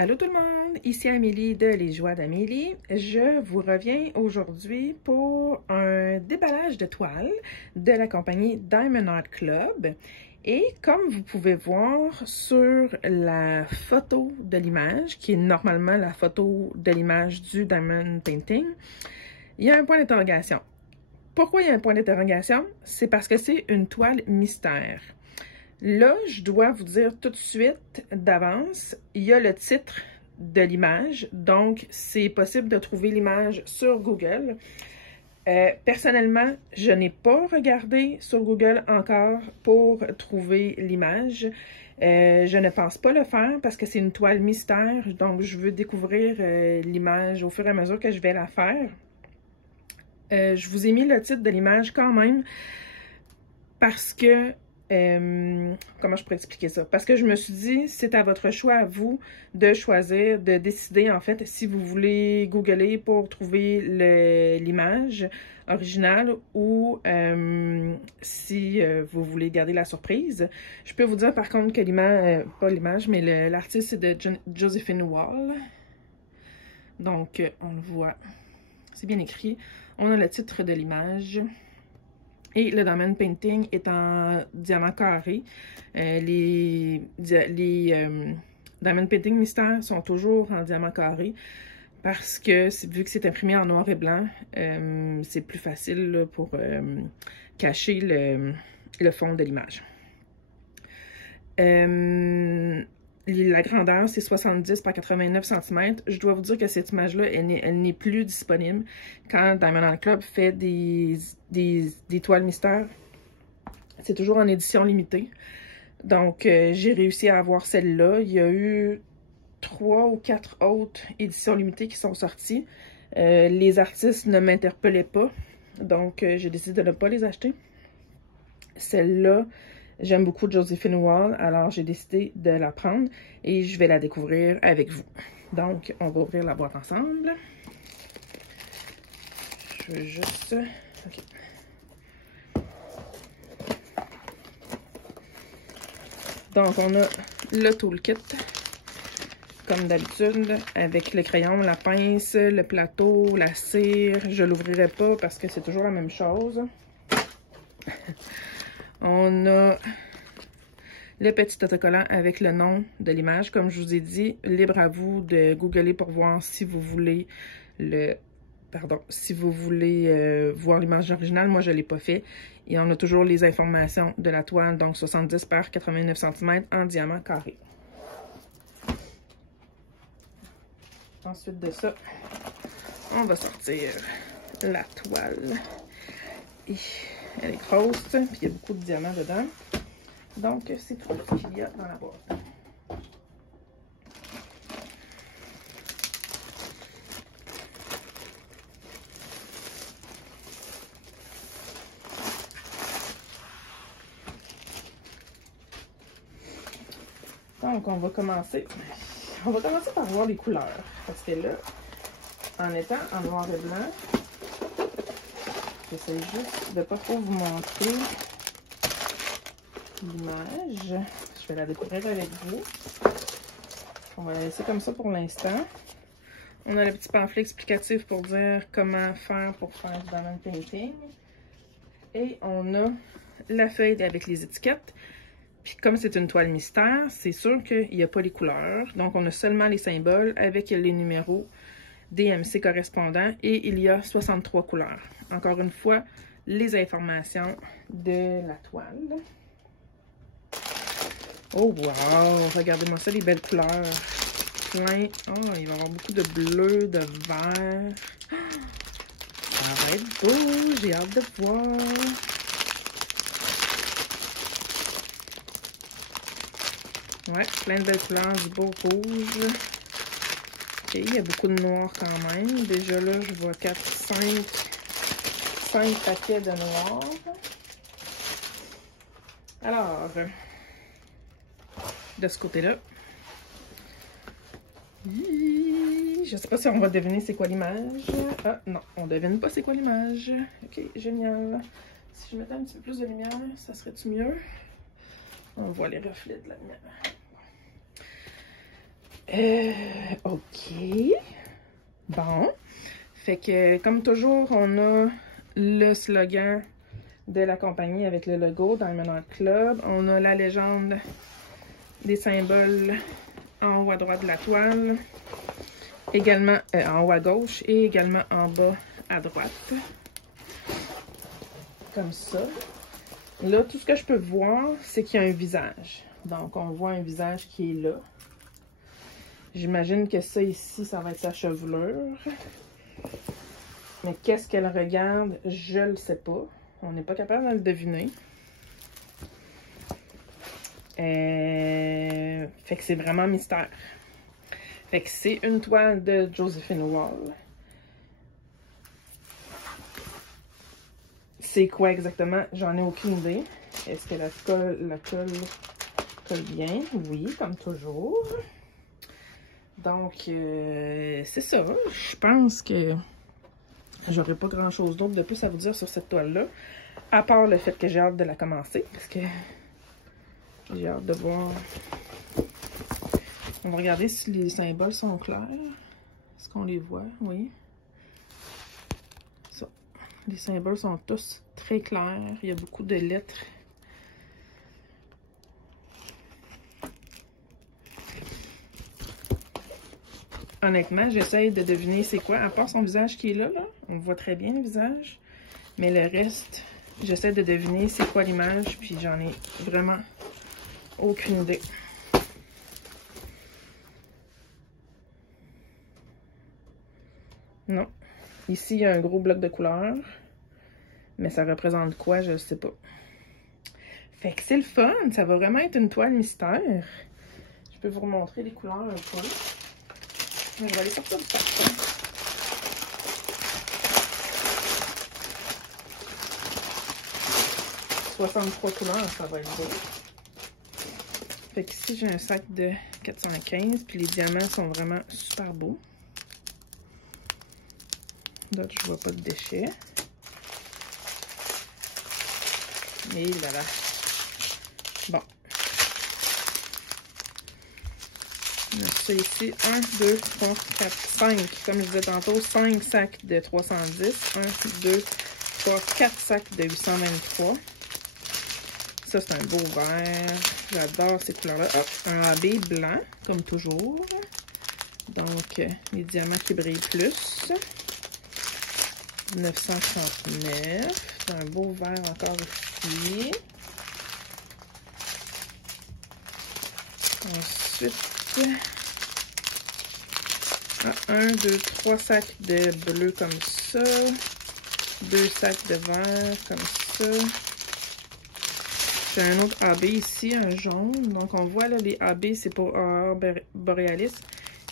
Allô tout le monde, ici Amélie de Les Joies d'Amélie. Je vous reviens aujourd'hui pour un déballage de toiles de la compagnie Diamond Art Club. Et comme vous pouvez voir sur la photo de l'image, qui est normalement la photo de l'image du Diamond Painting, il y a un point d'interrogation. Pourquoi il y a un point d'interrogation? C'est parce que c'est une toile mystère. Là, je dois vous dire tout de suite d'avance, il y a le titre de l'image, donc c'est possible de trouver l'image sur Google. Personnellement, je n'ai pas regardé sur Google encore pour trouver l'image. Je ne pense pas le faire parce que c'est une toile mystère, donc je veux découvrir l'image au fur et à mesure que je vais la faire. Je vous ai mis le titre de l'image quand même parce que comment je pourrais expliquer ça? Parce que je me suis dit, c'est à votre choix, à vous, de choisir, de décider, en fait, si vous voulez googler pour trouver l'image originale ou si vous voulez garder la surprise. Je peux vous dire, par contre, que l'image, pas l'image, mais l'artiste, c'est de Josephine Wall. Donc, on le voit. C'est bien écrit. On a le titre de l'image. Et le Diamond Painting est en diamant carré. Les Diamond Painting mystères sont toujours en diamant carré parce que vu que c'est imprimé en noir et blanc, c'est plus facile là, pour cacher le fond de l'image. La grandeur, c'est 70 par 89 cm. Je dois vous dire que cette image-là, elle n'est plus disponible. Quand Diamond Art Club fait des toiles mystères, c'est toujours en édition limitée. Donc, j'ai réussi à avoir celle-là. Il y a eu 3 ou 4 autres éditions limitées qui sont sorties. Les artistes ne m'interpellaient pas. Donc, j'ai décidé de ne pas les acheter. Celle-là, j'aime beaucoup Josephine Wall, alors j'ai décidé de la prendre et je vais la découvrir avec vous. Donc, on va ouvrir la boîte ensemble. Je veux juste... OK. Donc, on a le toolkit, comme d'habitude, avec le crayon, la pince, le plateau, la cire. Je ne l'ouvrirai pas parce que c'est toujours la même chose. On a le petit autocollant avec le nom de l'image. Comme je vous ai dit, libre à vous de googler pour voir si vous voulez voir l'image originale. Moi, je ne l'ai pas fait. Et on a toujours les informations de la toile, donc 70 par 89 cm en diamant carré. Ensuite de ça, on va sortir la toile. Et elle est grosse, puis il y a beaucoup de diamants dedans. Donc, c'est tout ce qu'il y a dans la boîte. Donc, on va commencer par voir les couleurs. Parce que là, en étant en noir et blanc, j'essaie juste de ne pas trop vous montrer l'image. Je vais la découvrir avec vous. On va la laisser comme ça pour l'instant. On a le petit pamphlet explicatif pour dire comment faire pour faire du Diamond Painting. Et on a la feuille avec les étiquettes. Puis comme c'est une toile mystère, c'est sûr qu'il n'y a pas les couleurs. Donc on a seulement les symboles avec les numéros DMC correspondants. Et il y a 63 couleurs. Encore une fois, les informations de la toile. Oh wow! Regardez-moi ça, les belles couleurs. Plein. Oh, il va y avoir beaucoup de bleu, de vert. Ça va être beau, j'ai hâte de voir. Ouais, plein de belles couleurs, du beau rouge. Ok, il y a beaucoup de noir quand même. Déjà là, je vois 4, 5 paquets de noir. Alors, de ce côté-là. Je sais pas si on va deviner c'est quoi l'image. Ah non, on devine pas c'est quoi l'image. Ok, génial. Si je mettais un petit peu plus de lumière, ça serait-tu mieux? On voit les reflets de la lumière. OK. Bon. Fait que, comme toujours, on a le slogan de la compagnie avec le logo Diamond Art Club. On a la légende des symboles en haut à droite de la toile. Également en haut à gauche et également en bas à droite. Comme ça. Là, tout ce que je peux voir, c'est qu'il y a un visage. Donc, on voit un visage qui est là. J'imagine que ça ici, ça va être sa chevelure. Mais qu'est-ce qu'elle regarde, je le sais pas. On n'est pas capable de le deviner. Fait que c'est vraiment mystère. Fait que c'est une toile de Josephine Wall. C'est quoi exactement? J'en ai aucune idée. Est-ce que la colle bien? Oui, comme toujours. Donc, c'est ça. Je pense que j'aurais pas grand-chose d'autre de plus à vous dire sur cette toile-là. À part le fait que j'ai hâte de la commencer. Parce que j'ai hâte de voir. On va regarder si les symboles sont clairs. Est-ce qu'on les voit? Oui. Ça. Les symboles sont tous très clairs. Il y a beaucoup de lettres. Honnêtement, j'essaye de deviner c'est quoi. À part son visage qui est là, on voit très bien le visage. Mais le reste, j'essaie de deviner c'est quoi l'image. Puis j'en ai vraiment aucune idée. Non. Ici, il y a un gros bloc de couleurs. Mais ça représente quoi, je ne sais pas. Fait que c'est le fun. Ça va vraiment être une toile mystère. Je peux vous remontrer les couleurs un peu. Je vais aller sortir du carton. « 63 couleurs, ça va être beau. » Fait qu'ici, j'ai un sac de 415. Puis les diamants sont vraiment super beaux. D'autres, je vois pas de déchets. Et là. Bon. On a ça ici. 1, 2, 3, 4, 5. Comme je disais tantôt, 5 sacs de 310. 1, 2, 3, 4 sacs de 823. Ça, c'est un beau vert. J'adore ces couleurs-là. Hop, un AB blanc, comme toujours. Donc, les diamants qui brillent plus. 939. C'est un beau vert encore ici. Ensuite, 1, 2, 3 sacs de bleu comme ça. 2 sacs de vert comme ça. J'ai un autre AB ici, un jaune. Donc, on voit là, les AB, c'est pour Aurore Borealis.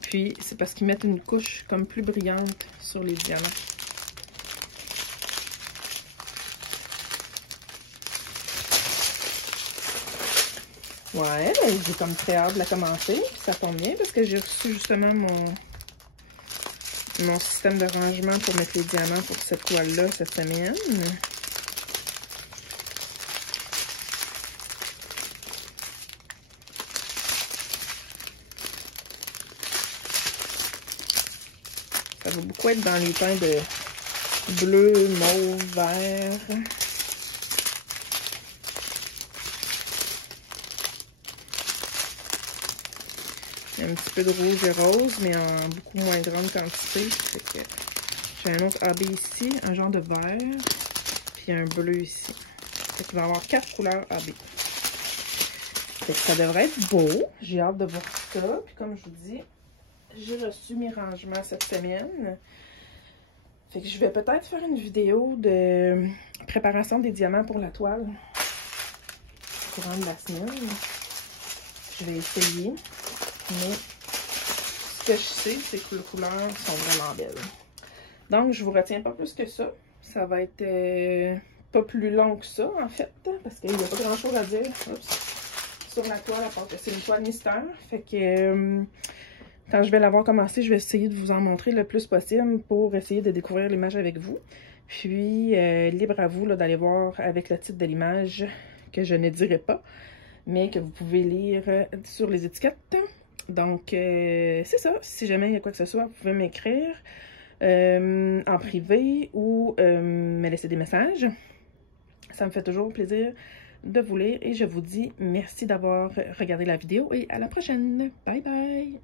Puis, c'est parce qu'ils mettent une couche comme plus brillante sur les diamants. Ouais, ben, j'ai comme très hâte de la commencer. Ça tombe bien parce que j'ai reçu justement mon système de rangement pour mettre les diamants pour cette toile-là cette semaine. Ça va beaucoup être dans les teints de bleu, mauve, vert. Un petit peu de rouge et rose, mais en beaucoup moins grande quantité. J'ai un autre AB ici, un genre de vert, puis un bleu ici. Fait qu'il va y avoir 4 couleurs AB. Fait que ça devrait être beau. J'ai hâte de voir ça. Puis comme je vous dis, j'ai reçu mes rangements cette semaine. Fait que je vais peut-être faire une vidéo de préparation des diamants pour la toile au courant de la semaine. Je vais essayer. Mais ce que je sais, c'est que les couleurs sont vraiment belles. Donc, je vous retiens pas plus que ça. Ça va être pas plus long que ça, en fait, parce qu'il n'y a pas grand-chose à dire sur la toile, à part que c'est une toile mystère. Fait que quand je vais l'avoir commencé, je vais essayer de vous en montrer le plus possible pour essayer de découvrir l'image avec vous. Puis, libre à vous d'aller voir avec le titre de l'image, que je ne dirai pas, mais que vous pouvez lire sur les étiquettes. Donc, c'est ça. Si jamais il y a quoi que ce soit, vous pouvez m'écrire en privé ou me laisser des messages. Ça me fait toujours plaisir de vous lire et je vous dis merci d'avoir regardé la vidéo et à la prochaine. Bye bye!